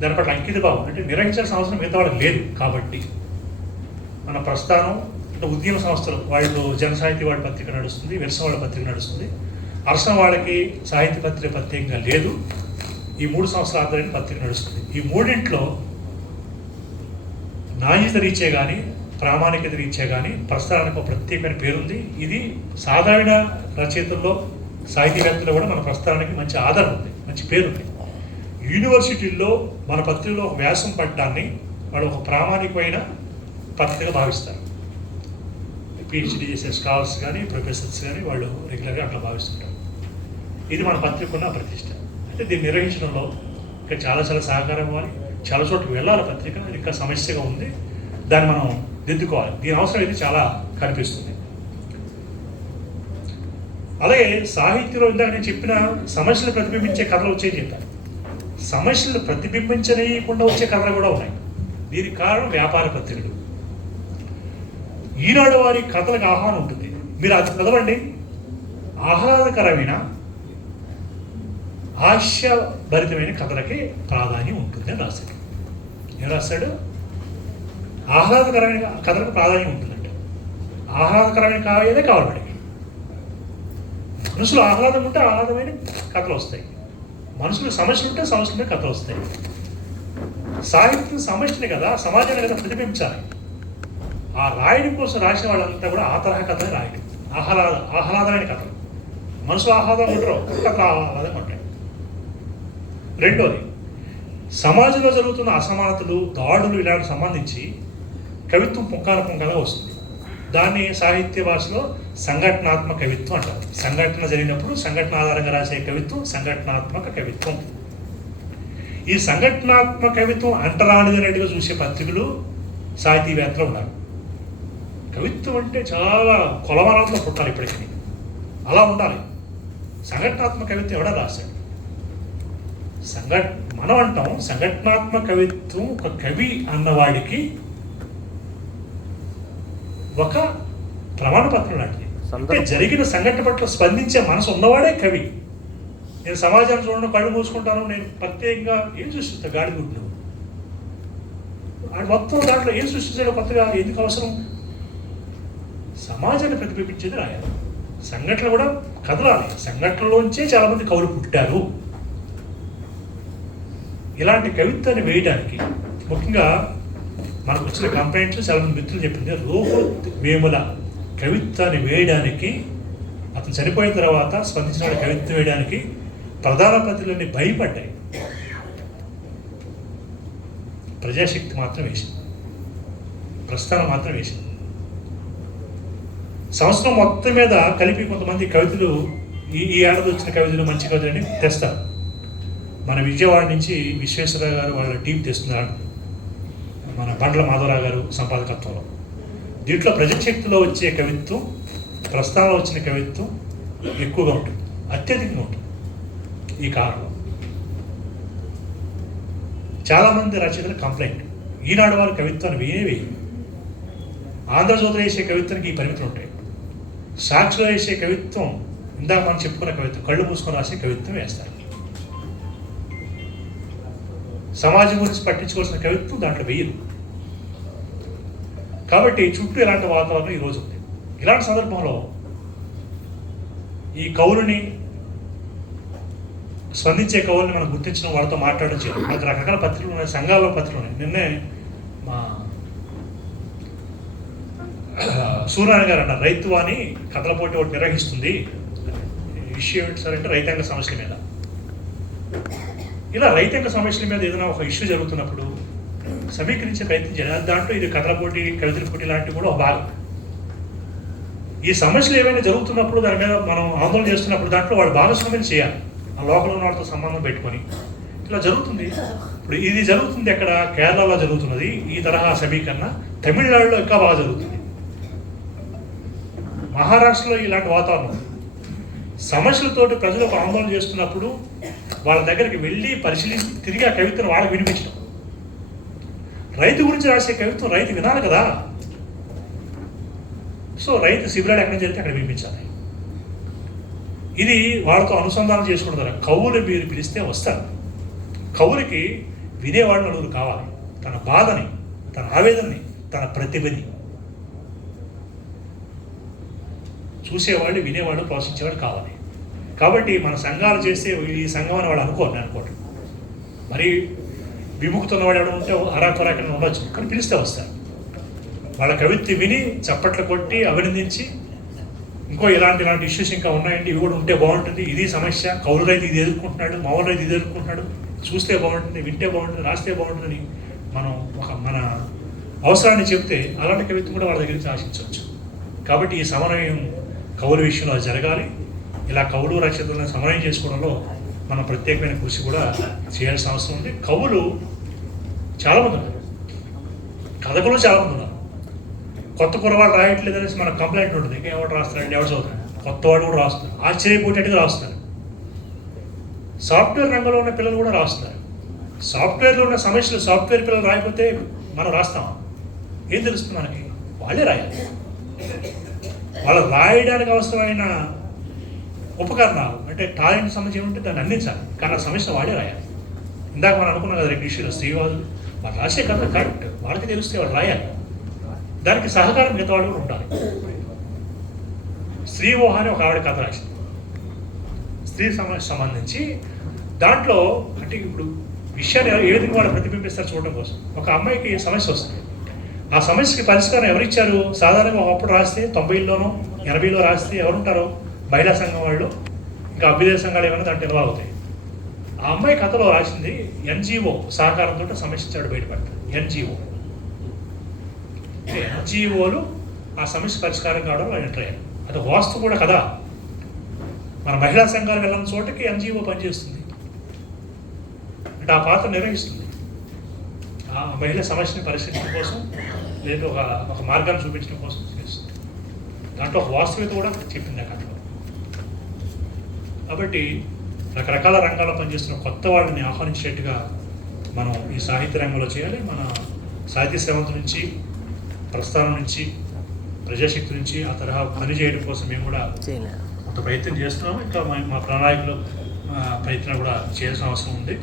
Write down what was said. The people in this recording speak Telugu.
దాని పట్ల అంకిత భావం అంటే నిర్వహించాల్సిన అవసరం మిగతా వాళ్ళకి లేదు. కాబట్టి మన ప్రస్థానం అంటే ఉద్యమ సంస్థలు వాళ్ళు జనసాహితీ వాళ్ళ పత్రిక నడుస్తుంది, విరసం వాళ్ళ పత్రిక నడుస్తుంది, అరసం వాళ్ళకి సాహిత్య పత్రిక ప్రత్యేకంగా లేదు. ఈ 3 సంవత్సరాల ఆధారైన పత్రిక నడుస్తుంది. ఈ మూడింట్లో నాణ్యత రీత్యా కానీ ప్రామాణికత రీత్యా కానీ ప్రస్థానానికి ఒక ప్రత్యేకమైన పేరుంది. ఇది సాధారణ రచయితల్లో సాహితీవేత్తలో కూడా మన ప్రస్థానానికి మంచి ఆదరణ ఉంది, మంచి పేరుంది. యూనివర్సిటీల్లో మన పత్రికలో ఒక వ్యాసం పట్టడాన్ని వాళ్ళు ఒక ప్రామాణికమైన పత్రికగా భావిస్తారు. పిహెచ్డీ చేసే స్కాలర్స్ కానీ ప్రొఫెసర్స్ కానీ వాళ్ళు రెగ్యులర్గా అట్లా భావిస్తుంటారు. ఇది మన పత్రిక ఉన్న ప్రతిష్ట. అంటే దీన్ని నిర్వహించడంలో ఇంకా చాలా సహకారం ఇవ్వాలి. చాలా చోట్ల వెళ్ళాలి. పత్రిక ఇంకా సమస్యగా ఉంది, దాన్ని మనం దిద్దుకోవాలి. దీని అవసరం అయితే చాలా కనిపిస్తుంది. అలాగే సాహిత్యంలో ఇందాక నేను చెప్పిన సమస్యలు ప్రతిబింబించే కథలు వచ్చాయని చెప్పాను. సమస్యలు ప్రతిబింబించనీయకుండా వచ్చే కథలు కూడా ఉన్నాయి. దీనికి కారణం వ్యాపార పత్రికలు. ఈనాడు వారి కథలకు ఆహ్వానం ఉంటుంది. మీరు అది చదవండి, ఆహ్లాదకరమైన హాస్యభరితమైన కథలకి ప్రాధాన్యం ఉంటుంది అని రాశాడు. ఏం రాశాడు? ఆహ్లాదకరమైన కథలకు ప్రాధాన్యం ఉంటుందంటే ఆహ్లాదకరమైన కావ్యాలే కావాలి వాడికి. మనసులో ఆహ్లాదం ఉంటే ఆహ్లాదమైన కథలు వస్తాయి, మనసులో సమస్యలు ఉంటే సమస్యలే కథలు వస్తాయి. సాహిత్యం సమస్యనే కదా, సమాజాన్ని కదా ప్రతిబింబించాలి. ఆ రాయడం కోసం రాసిన వాళ్ళంతా కూడా ఆ తరహా కథలు రాయడం, ఆహ్లాదమైన కథలు. మనసులో ఆహ్లాదం ఉంటారు, కథలు ఆహ్లాదంగా ఉంటాయి. రెండోది, సమాజంలో జరుగుతున్న అసమానతలు, దాడులు ఇలాంటి సంబంధించి కవిత్వం పుంకాలుగా వస్తుంది. దాన్ని సాహిత్య భాషలో సంఘటనాత్మక కవిత్వం అంటారు. సంఘటన జరిగినప్పుడు సంఘటన ఆధారంగా రాసే కవిత్వం సంఘటనాత్మక కవిత్వం. ఈ సంఘటనాత్మక కవిత్వం అంటరానిదనేట్టుగా చూసే పత్రికలు సాహితీవేత్తలు ఉన్నారు. కవిత్వం అంటే చాలా కొలవరాలతో పుట్టాలి ఇప్పటికీ, అలా ఉండాలి. సంఘటనాత్మక కవిత్వం ఎవడా రాశాడు? మనం అంటాం సంఘటనాత్మక కవిత్వం ఒక కవి అన్నవాడికి ఒక ప్రమాణపత్రం లాంటిది. అంటే జరిగిన సంఘటన పట్ల స్పందించే మనసు ఉన్నవాడే కవి. నేను సమాజాన్ని చూడడం కళ్ళు మూసుకుంటాను, నేను ప్రత్యేకంగా ఏం సృష్టిస్తాను? గాడి గుడ్డు అది మొత్తం దాంట్లో ఏం సృష్టించాలో కొత్తగా ఎందుకు అవసరం? సమాజాన్ని ప్రతిబింబించేది రాయాలి. సంఘటనలు కూడా కదలాలి. సంఘటనలోంచే చాలామంది కవులు పుట్టారు. ఇలాంటి కవిత్వాన్ని వేయడానికి ముఖ్యంగా మనకు వచ్చిన కంప్లైంట్లు చాలామంది మిత్రులు చెప్పింది, రోహత్ వేముల కవిత్వాన్ని వేయడానికి, అతను చనిపోయిన తర్వాత స్పందించిన కవిత్వం వేయడానికి ప్రధాన పత్రికలన్నీ భయపడ్డాయి. ప్రజాశక్తి మాత్రం వేసింది, ప్రస్థానం మాత్రం వేసింది. సంవత్సరం మొత్తం మీద కలిపి కొంతమంది కవితలు ఈ ఏడాది వచ్చిన కవితలు మంచి కవితలు అని తెస్తారు. మన విజయవాడ నుంచి విశ్వేశ్వరరావు గారు వాళ్ళ టీం తెస్తున్నారు, మన బండ్ల మాధవరావు గారు సంపాదకత్వంలో. దీంట్లో ప్రజాశక్తిలో వచ్చే కవిత్వం, ప్రస్థానంలో వచ్చిన కవిత్వం ఎక్కువగా ఉంటుంది, అత్యధికంగా ఉంటుంది. ఈ కారణం చాలామంది రచయితల కంప్లైంట్, ఈనాడు వారి కవిత్వాన్ని వేయే ఆంధ్రజ్యోతిలో వేసే కవిత్వానికి ఈ పరిమితులు ఉంటాయి. సాక్షిలో వేసే కవిత్వం, ఇందాక మనం చెప్పుకున్న కవిత్వం, కళ్ళు మూసుకొని రాసే కవిత్వం వేస్తారు. సమాజం గురించి పట్టించుకోవాల్సిన కవిత్వం దాంట్లో వేయరు. కాబట్టి చుట్టూ ఇలాంటి వాతావరణం ఈరోజు ఉంది. ఇలాంటి సందర్భంలో ఈ కవులని, స్పందించే కవుల్ని మనం గుర్తించడం, వాళ్ళతో మాట్లాడడం చేయాలి. మనకు రకరకాల పత్రికలు ఉన్నాయి, సంఘాల్లో పత్రికలు ఉన్నాయి. నిన్నే మా సూర్యనారాయణ గారు అన్నారు, రైతువాణి కథల పోటీ ఒకటి నిర్వహిస్తుంది. ఇష్యూ ఏంటి సార్ అంటే రైతాంగ సమస్యల మీద. ఇలా రైతాంగ సమస్యల మీద ఏదైనా ఒక ఇష్యూ జరుగుతున్నప్పుడు సమీకరించే ప్రయత్నం చేయాలి. దాంట్లో ఇది కథల పోటీ, కవితల పోటీ లాంటివి కూడా ఒక భాగం. ఈ సమస్యలు ఏమైనా జరుగుతున్నప్పుడు దాని మీద మనం ఆందోళన చేస్తున్నప్పుడు దాంట్లో వాళ్ళు భాగస్వామ్యం చేయాలి. ఆ లోకల్ ఉన్న వాళ్ళతో సంబంధం పెట్టుకొని ఇలా జరుగుతుంది. ఇప్పుడు ఇది జరుగుతుంది ఎక్కడ? కేరళలో జరుగుతున్నది ఈ తరహా సమీకరణ. తమిళనాడులో ఇంకా బాగా జరుగుతుంది. మహారాష్ట్రలో ఇలాంటి వాతావరణం. సమస్యలతోటి ప్రజలకు ఆందోళన చేస్తున్నప్పుడు వాళ్ళ దగ్గరికి వెళ్ళి పరిశీలించి తిరిగి ఆ కవిత్వం వాళ్ళకి వినిపించడం. రైతు గురించి రాసే కవిత్వం రైతు వినాలి కదా. సో రైతు శిబిరాలు ఎక్కడ జరిగితే అక్కడ వినిపించాలి. ఇది వాళ్ళతో అనుసంధానం చేసుకోవడం ద్వారా కవులు మీరు పిలిస్తే వస్తారు. కవులకి వినేవాళ్ళు నలుగురు కావాలి. తన బాధని, తన ఆవేదనని, తన ప్రతిభని చూసేవాళ్ళు, వినేవాళ్ళు, ప్రోత్సహించేవాళ్ళు కావాలి. కాబట్టి మన సంఘాలు చేస్తే ఈ సంఘం అని వాడు నేను అనుకోవటం. మరి విముక్తున్నవాడు ఎవడ ఉంటే అరాకొరాకన్నా ఉండొచ్చు, కానీ పిలిస్తే వస్తారు. వాళ్ళ కవిత్వం విని చప్పట్లు కొట్టి అభినందించి ఇంకో ఇలాంటి ఇష్యూస్ ఇంకా ఉన్నాయండి, ఇవి కూడా ఉంటే బాగుంటుంది, ఇది సమస్య, కౌలు రైతు ఇది ఎదుర్కొంటున్నాడు, మామూలు రైతు ఇది ఎదుర్కొంటున్నాడు, చూస్తే బాగుంటుంది, వింటే బాగుంటుంది, రాస్తే బాగుంటుందని మనం మన అవసరాన్ని చెప్తే అలాంటి కవిత్వం కూడా వాళ్ళ దగ్గర నుంచి ఆశించవచ్చు. కాబట్టి ఈ సమన్వయం కవుల విషయంలో జరగాలి. ఇలా కవులు రచయితలను సమన్వయం చేసుకోవడంలో మనం ప్రత్యేకమైన కృషి కూడా చేయాల్సిన అవసరం ఉంది. కవులు చాలామంది ఉన్నారు, కథకులు చాలామంది ఉన్నారు. కొత్త కురవాడు రాయట్లేదనేసి మనకు కంప్లైంట్ ఉంటుంది, ఎవరు రాస్తారండి, ఎవరు చదువుతారు, కొత్తవాడు కూడా రాస్తారు, ఆశ్చర్యపోయేట్టుగా రాస్తారు. సాఫ్ట్వేర్ రంగంలో ఉన్న పిల్లలు కూడా రాస్తారు. సాఫ్ట్వేర్లో ఉన్న సమస్యలు సాఫ్ట్వేర్ పిల్లలు రాయకపోతే మనం రాస్తామా? ఏం తెలుస్తుంది మనకి? వాళ్ళే రాయాలి. వాళ్ళు రాయడానికి అవసరమైన ఉపకరణాలు అంటే టాలెంట్ సమస్య ఏముంటే దాన్ని అందించాలి, కానీ ఆ సమస్య వాళ్ళే రాయాలి. ఇందాక మనం అనుకున్నాం కదా, రెండు ఇష్యూలు శ్రీవాళ్ళు వాళ్ళు రాసే కథ కరెక్ట్, వాళ్ళకి తెలిస్తే వాళ్ళు రాయాలి. దానికి సహకారం మిగతా వాళ్ళు కూడా ఉండాలి. శ్రీమోహ అని ఒక ఆవిడ కథ రాసింది స్త్రీ సమస్య సంబంధించి. దాంట్లో అంటే ఇప్పుడు విషయాన్ని ఏ విధంగా వాళ్ళు ప్రతిబింబిస్తారు చూడడం కోసం. ఒక అమ్మాయికి సమస్య వస్తుంది, ఆ సమస్యకి పరిష్కారం ఎవరిచ్చారు? సాధారణంగా ఒకప్పుడు రాస్తే 90లోనో 80లో రాస్తే ఎవరుంటారో మహిళా సంఘం వాళ్ళు, ఇంకా అభ్యుదయ సంఘాలు ఏమైనా దాంట్లో ఇన్వాల్వ్ అవుతాయి. ఆ అమ్మాయి కథలో రాసింది ఎన్జిఓ సహకారంతో సమస్య బయటపడుతుంది. ఎన్జిఓలు ఆ సమస్య పరిష్కారం కావడం వాళ్ళు ఎంటర్ అయ్యారు. అది వాస్తు కూడా కదా. మన మహిళా సంఘాలు వెళ్ళిన చోటకి ఎన్జిఓ పనిచేస్తుంది, అంటే ఆ పాత్ర నిర్వహిస్తుంది. ఆ మహిళ సమస్యని పరిశీలించడం కోసం లేదా ఒక మార్గాన్ని చూపించడం కోసం చేస్తుంది. దాంట్లో ఒక వాస్తవికత కూడా చెప్పింది ఆ కథలో. కాబట్టి రకరకాల రంగాల్లో పనిచేస్తున్న కొత్త వాళ్ళని ఆహ్వానించేట్టుగా మనం ఈ సాహిత్య రంగంలో చేయాలి. మన సాహిత్య శ్రవంతి నుంచి, ప్రస్థానం నుంచి, ప్రజాశక్తి నుంచి ఆ తరహా పని చేయడం కోసం మేము కూడా కొంత ప్రయత్నం చేస్తున్నాము. ఇంకా మా ప్రణాళికలో ప్రయత్నం కూడా చేయాల్సిన అవసరం ఉంది.